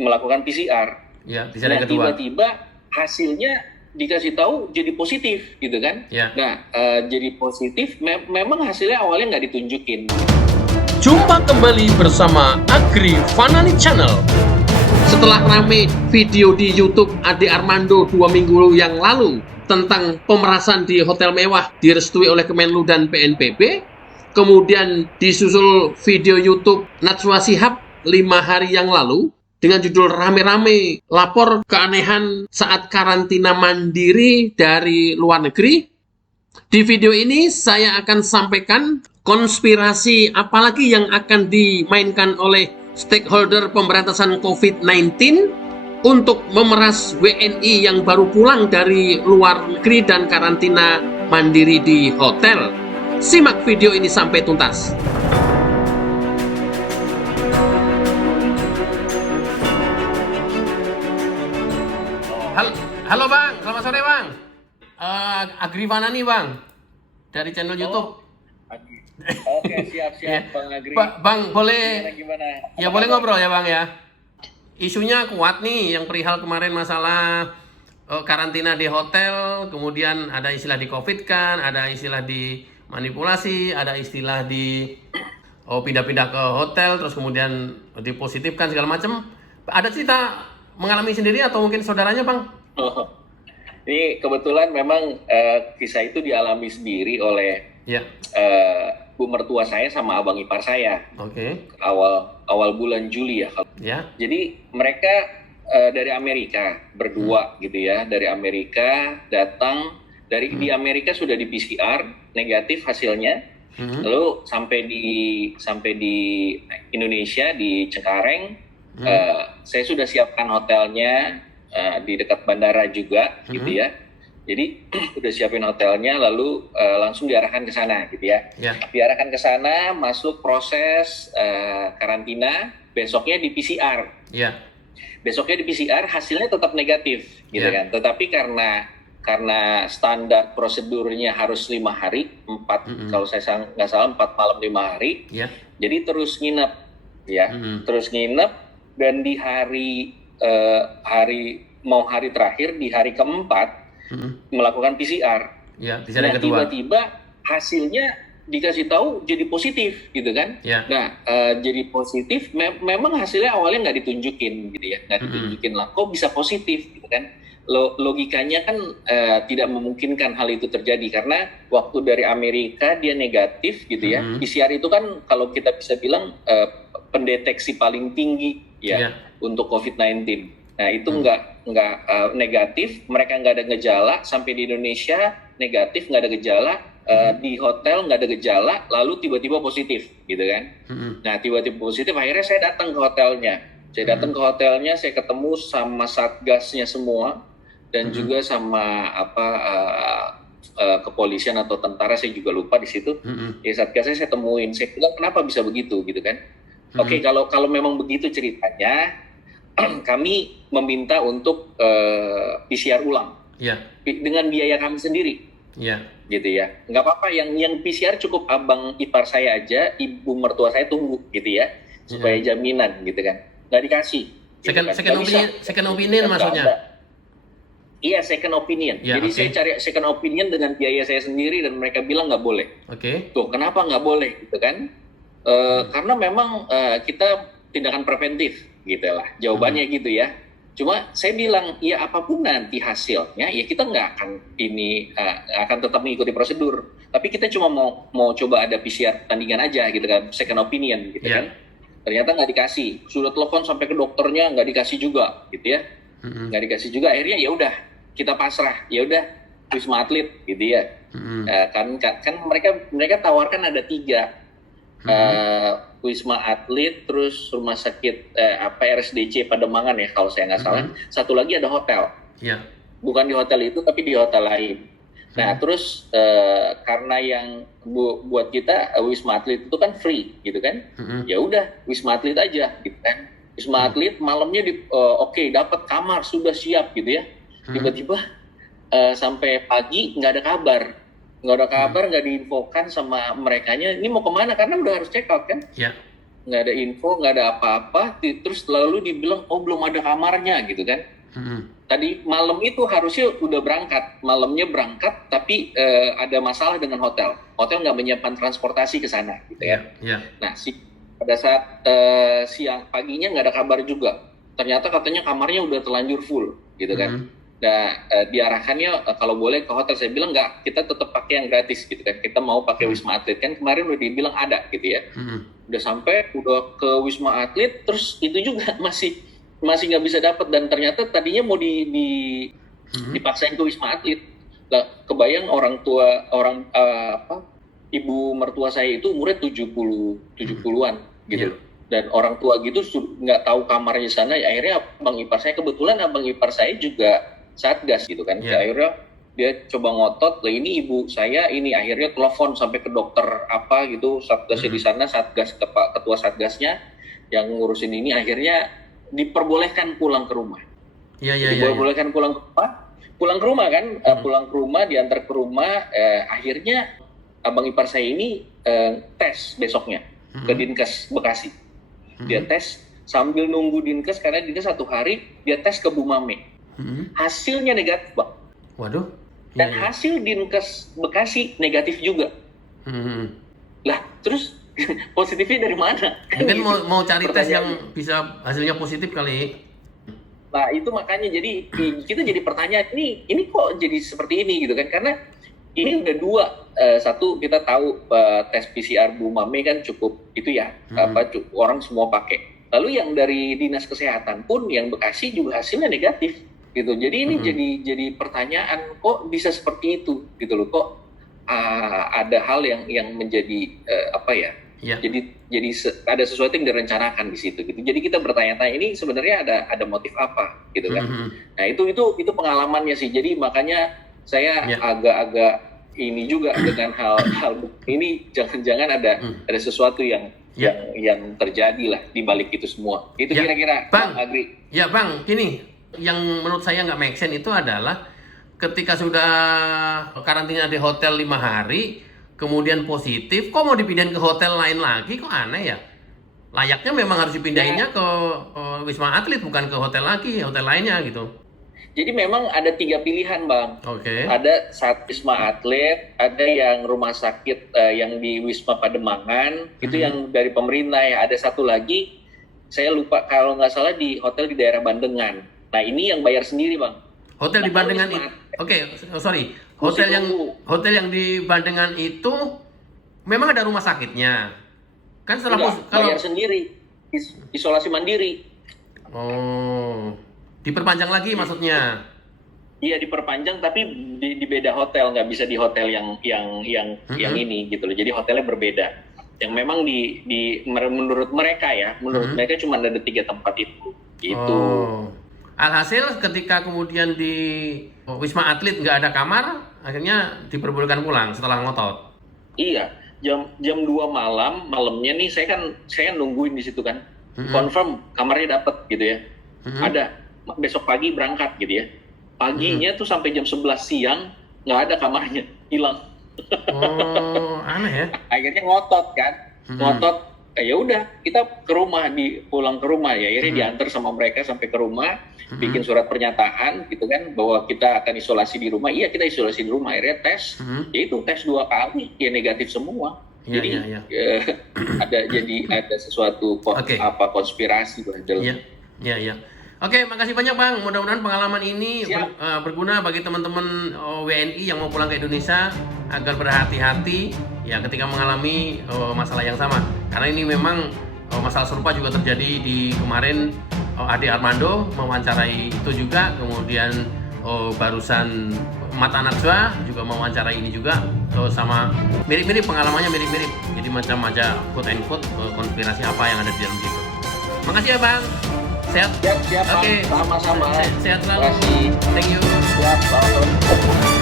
melakukan PCR. Ya, PCR yang Nah, kedua. tiba-tiba hasilnya dikasih tahu jadi positif gitu kan. Ya. Nah, jadi positif memang hasilnya awalnya nggak ditunjukin. Jumpa kembali bersama Agri Fanani Channel. Setelah rame video di YouTube Ade Armando 2 minggu yang lalu tentang pemerasan di hotel mewah direstui oleh Kemenlu dan PNBP, kemudian disusul video YouTube Najwa Shihab 5 hari yang lalu dengan judul rame-rame lapor keanehan saat karantina mandiri dari luar negeri. Di video ini saya akan sampaikan konspirasi apalagi yang akan dimainkan oleh stakeholder pemberantasan COVID-19 untuk memeras WNI yang baru pulang dari luar negeri dan karantina mandiri di hotel. Simak video ini sampai tuntas. Halo Bang, selamat sore Bang. Agri Fanani Bang, dari channel YouTube. Oke, siap-siap Bang Agri. Bang, boleh Gimana? ya boleh ngobrol ya Bang ya. Isunya kuat nih yang perihal kemarin masalah karantina di hotel, kemudian ada istilah di COVID kan, ada istilah di manipulasi, ada istilah di pindah-pindah ke hotel, terus kemudian dipositifkan segala macam. Ada cerita mengalami sendiri atau mungkin saudaranya Bang? Oh, ini kebetulan memang kisah itu dialami sendiri oleh Ya. bu mertua saya sama abang ipar saya. Oke. Awal bulan Juli ya. Ya. Jadi mereka dari Amerika berdua gitu ya, dari Amerika datang di Amerika sudah di PCR negatif hasilnya, lalu sampai di Indonesia di Cengkareng, saya sudah siapkan hotelnya di dekat bandara juga gitu ya. Jadi udah siapin hotelnya, lalu langsung diarahkan ke sana gitu ya. Diarahkan ke sana, masuk proses karantina, besoknya di PCR. Besoknya di PCR hasilnya tetap negatif gitu kan. Tetapi karena standar prosedurnya harus 5 hari, 4 kalau saya nggak salah 4 malam 5 hari. Jadi terus nginep ya. Terus nginep dan di hari terakhir, di hari keempat melakukan PCR. Nah, tiba-tiba hasilnya dikasih tahu jadi positif gitu kan. Nah, jadi positif memang hasilnya awalnya nggak ditunjukin gitu ya, nggak ditunjukin lah. Kok bisa positif gitu kan? Logikanya kan tidak memungkinkan hal itu terjadi karena waktu dari Amerika dia negatif gitu ya. PCR itu kan kalau kita bisa bilang pendeteksi paling tinggi ya untuk COVID-19. Nah itu nggak negatif, mereka nggak ada gejala, sampai di Indonesia negatif nggak ada gejala, di hotel nggak ada gejala, lalu tiba-tiba positif gitu kan. Nah tiba-tiba positif, akhirnya saya datang ke hotelnya. Saya ketemu sama satgasnya semua dan juga sama kepolisian atau tentara, saya juga lupa di situ. Ya satgasnya saya temuin, saya bilang kenapa bisa begitu gitu kan. Oke, kalau memang begitu ceritanya, kami meminta untuk PCR ulang dengan biaya kami sendiri, gitu ya. Nggak apa-apa, yang PCR cukup abang ipar saya aja, ibu mertua saya tunggu, gitu ya, supaya jaminan, gitu kan. Nggak dikasih. Second opinion maksudnya? Iya, second opinion. Jadi saya cari second opinion dengan biaya saya sendiri dan mereka bilang nggak boleh. Tuh, kenapa nggak boleh, gitu kan? Karena memang kita tindakan preventif. Gitu lah jawabannya gitu ya. Cuma saya bilang ya apapun nanti hasilnya ya kita nggak akan tetap mengikuti prosedur, tapi kita cuma mau coba ada PCR tandingan aja gitu kan, second opinion gitu kan. Ternyata nggak dikasih, sudah telepon sampai ke dokternya nggak dikasih juga gitu ya. Nggak dikasih juga, akhirnya ya udah kita pasrah, ya udah Wisma Atlet gitu ya. Kan mereka tawarkan ada 3, Wisma Atlet, terus rumah sakit RSDC Pademangan ya kalau saya nggak salah. Satu lagi ada hotel, bukan di hotel itu tapi di hotel lain. Nah terus karena yang buat kita Wisma Atlet itu kan free gitu kan, ya udah Wisma Atlet aja gitu kan. Wisma Atlet malamnya dapat kamar sudah siap gitu ya. Tiba-tiba sampai pagi nggak ada kabar, nggak diinfokan sama merekanya ini mau kemana, karena udah harus check out kan. nggak ada apa-apa, terus lalu dibilang oh belum ada kamarnya gitu kan. Tadi malam itu harusnya udah berangkat, malamnya berangkat, tapi ada masalah dengan hotel nggak menyiapkan transportasi ke sana gitu ya. Nah pada saat siang paginya nggak ada kabar juga, ternyata katanya kamarnya udah terlanjur full gitu kan. Nah, diarahkannya kalau boleh ke hotel. Saya bilang nggak, kita tetap pakai yang gratis gitu kan. Kita mau pakai Wisma Atlet kan, kemarin udah dibilang ada gitu ya. Udah sampai, udah ke Wisma Atlet, terus itu juga masih nggak bisa dapat, dan ternyata tadinya mau dipaksain ke Wisma Atlet. Lah, kebayang ibu mertua saya itu umurnya 70-an gitu. Dan orang tua gitu nggak tahu kamarnya sana. Ya, akhirnya abang ipar saya, kebetulan abang ipar saya juga Satgas gitu kan. Akhirnya dia coba ngotot, lah ini ibu saya ini, akhirnya telepon sampai ke dokter apa gitu, Satgasnya di sana, Satgas ketua Satgasnya yang ngurusin ini, akhirnya diperbolehkan pulang ke rumah. Diperbolehkan pulang ke rumah kan, pulang ke rumah, diantar ke rumah. Akhirnya abang ipar saya ini tes besoknya ke Dinkes Bekasi. Dia tes sambil nunggu Dinkes, karena Dinkes 1 hari, dia tes ke Bu Mame. Hasilnya negatif, Bang. Waduh. Dan hasil Dinkes Bekasi negatif juga. Lah, terus positifnya dari mana? Mungkin mau cari tes yang bisa hasilnya positif kali. Nah, itu makanya jadi kita jadi pertanyaan, ini kok jadi seperti ini gitu kan? Karena ini udah 2, satu kita tahu tes PCR Bu Mame kan cukup itu ya, orang semua pakai. Lalu yang dari Dinas Kesehatan pun yang Bekasi juga hasilnya negatif gitu. Jadi ini jadi pertanyaan, kok bisa seperti itu gitu loh? Kok ada hal yang menjadi Jadi ada sesuatu yang direncanakan di situ gitu. Jadi kita bertanya-tanya, ini sebenarnya ada motif apa gitu kan? Nah, itu pengalamannya sih. Jadi makanya saya agak-agak ini juga dengan hal ini, jangan-jangan ada sesuatu yang terjadi lah di balik itu semua. Itu kira-kira, Bang Agri. Ya Bang, gini, yang menurut saya nggak make sense itu adalah ketika sudah karantina di hotel 5 hari, kemudian positif, kok mau dipindahin ke hotel lain lagi? Kok aneh ya? Layaknya memang harus dipindahinnya ke Wisma Atlet, bukan ke hotel lagi, hotel lainnya gitu. Jadi memang ada 3 pilihan, Bang. Ada Wisma Atlet, ada yang rumah sakit yang di Wisma Pademangan, itu yang dari pemerintah ya. Ada satu lagi, saya lupa, kalau nggak salah di hotel di daerah Bandengan. Nah, ini yang bayar sendiri, Bang. Hotel di Bandengan itu, sorry. Hotel yang di Bandengan itu memang ada rumah sakitnya. Kan setelah bayar sendiri, isolasi mandiri. Oh. Diperpanjang lagi maksudnya? Iya, diperpanjang, tapi di beda hotel, nggak bisa di hotel yang ini gitu loh. Jadi hotelnya berbeda. Yang memang menurut mereka ya, mereka cuma ada 3 tempat itu. Gitu. Oh. Alhasil ketika kemudian di Wisma Atlet nggak ada kamar, akhirnya diperbolehkan pulang setelah ngotot. Iya, jam 2 malamnya nih saya nungguin di situ kan. Confirm kamarnya dapat gitu ya. Ada. Besok pagi berangkat gitu ya. Paginya tuh sampai jam 11 siang nggak ada kamarnya, hilang. Oh, aneh ya. Akhirnya ngotot kan, ya udah kita pulang ke rumah ya. Akhirnya diantar sama mereka sampai ke rumah, bikin surat pernyataan gitu kan, bahwa kita akan isolasi di rumah. Iya, kita isolasi di rumah. Akhirnya tes, yaitu tes 2 kali, ya negatif semua. Ada sesuatu konspirasi dalam. Iya. Oke, makasih banyak Bang. Mudah-mudahan pengalaman ini berguna bagi teman-teman WNI yang mau pulang ke Indonesia agar berhati-hati ya ketika mengalami masalah yang sama. Karena ini memang masalah serupa juga terjadi di kemarin. Ade Armando mewawancarai itu juga, kemudian barusan Mata Najwa juga mewawancarai ini juga, sama mirip-mirip, pengalamannya mirip-mirip. Jadi macam-macam quote and quote konspirasi apa yang ada di dalam situ. Makasih ya Bang. Sehat? Siap. Oke. Sama-sama. Sehat selalu. Terima kasih. Thank you. Siap, selamat.